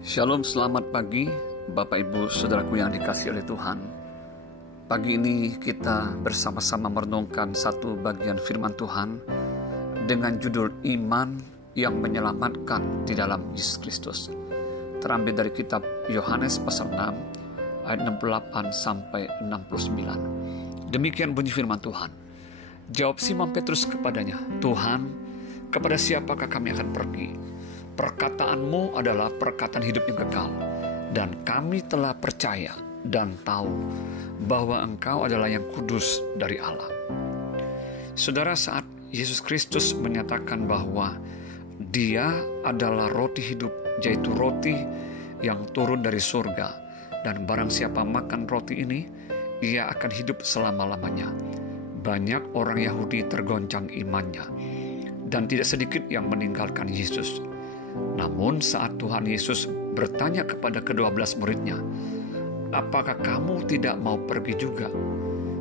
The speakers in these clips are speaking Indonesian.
Shalom, selamat pagi Bapak Ibu Saudaraku yang dikasihi oleh Tuhan. Pagi ini kita bersama-sama merenungkan satu bagian firman Tuhan dengan judul Iman yang Menyelamatkan di dalam Yesus Kristus. Terambil dari kitab Yohanes pasal 6 ayat 68 sampai 69. Demikian bunyi firman Tuhan. Jawab Simon Petrus kepadanya, "Tuhan, kepada siapakah kami akan pergi? Perkataanmu adalah perkataan hidup yang kekal, dan kami telah percaya dan tahu bahwa Engkau adalah yang kudus dari Allah." Saudara, saat Yesus Kristus menyatakan bahwa Dia adalah roti hidup, yaitu roti yang turun dari surga, dan barang siapa makan roti ini, ia akan hidup selama-lamanya. Banyak orang Yahudi tergoncang imannya, dan tidak sedikit yang meninggalkan Yesus. Namun saat Tuhan Yesus bertanya kepada ke-12 muridnya, "Apakah kamu tidak mau pergi juga?"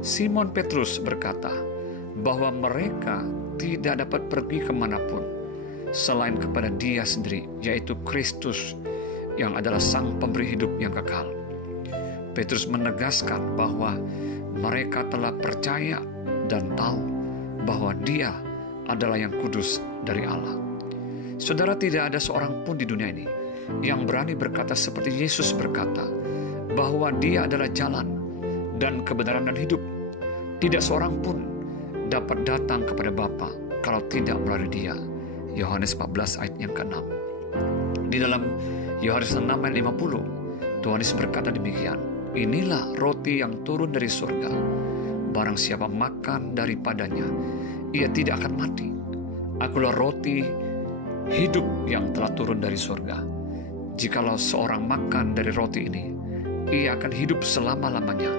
Simon Petrus berkata bahwa mereka tidak dapat pergi kemanapun selain kepada Dia sendiri, yaitu Kristus yang adalah Sang Pemberi hidup yang kekal. Petrus menegaskan bahwa mereka telah percaya dan tahu bahwa Dia adalah yang kudus dari Allah. Saudara, tidak ada seorang pun di dunia ini yang berani berkata seperti Yesus berkata, bahwa Dia adalah jalan dan kebenaran dan hidup. Tidak seorang pun dapat datang kepada Bapa kalau tidak melalui Dia. Yohanes 14 ayat yang ke-6. Di dalam Yohanes 6 ayat 50, Tuhan Yesus berkata demikian, "Inilah roti yang turun dari surga. Barang siapa makan daripadanya, ia tidak akan mati. Akulah roti hidup yang telah turun dari surga. Jikalau seorang makan dari roti ini, ia akan hidup selama-lamanya.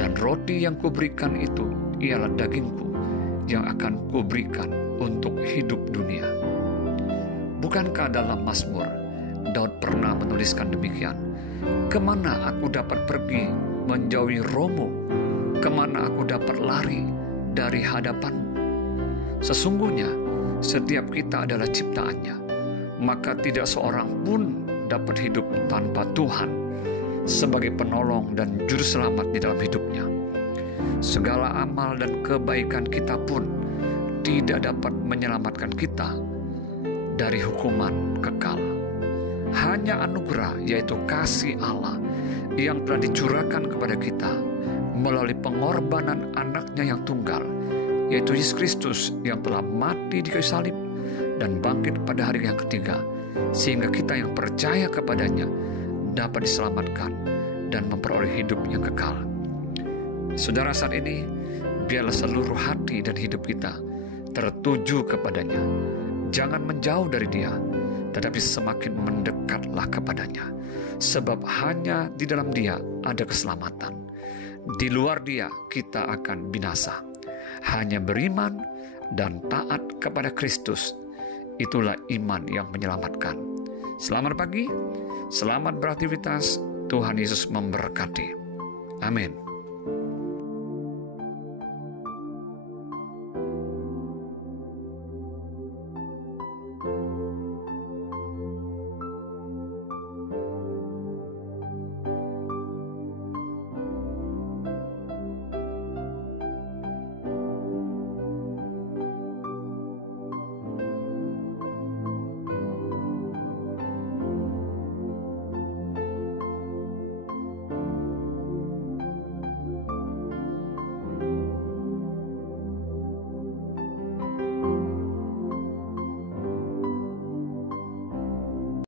Dan roti yang kuberikan itu ialah dagingku yang akan kuberikan untuk hidup dunia." Bukankah dalam Mazmur, Daud pernah menuliskan demikian, "Kemana aku dapat pergi menjauhi romo? Kemana aku dapat lari dari hadapanmu?" Sesungguhnya setiap kita adalah ciptaannya, maka tidak seorang pun dapat hidup tanpa Tuhan sebagai penolong dan juru selamat di dalam hidupnya. Segala amal dan kebaikan kita pun tidak dapat menyelamatkan kita dari hukuman kekal. Hanya anugerah, yaitu kasih Allah yang telah dicurahkan kepada kita melalui pengorbanan anaknya yang tunggal, yaitu Yesus Kristus yang telah mati di kayu salib dan bangkit pada hari yang ketiga, sehingga kita yang percaya kepadanya dapat diselamatkan dan memperoleh hidup yang kekal. Saudara, saat ini biarlah seluruh hati dan hidup kita tertuju kepadanya. Jangan menjauh dari Dia, tetapi semakin mendekatlah kepadanya, sebab hanya di dalam Dia ada keselamatan. Di luar Dia kita akan binasa. Hanya beriman dan taat kepada Kristus, itulah iman yang menyelamatkan. Selamat pagi, selamat beraktivitas. Tuhan Yesus memberkati. Amin.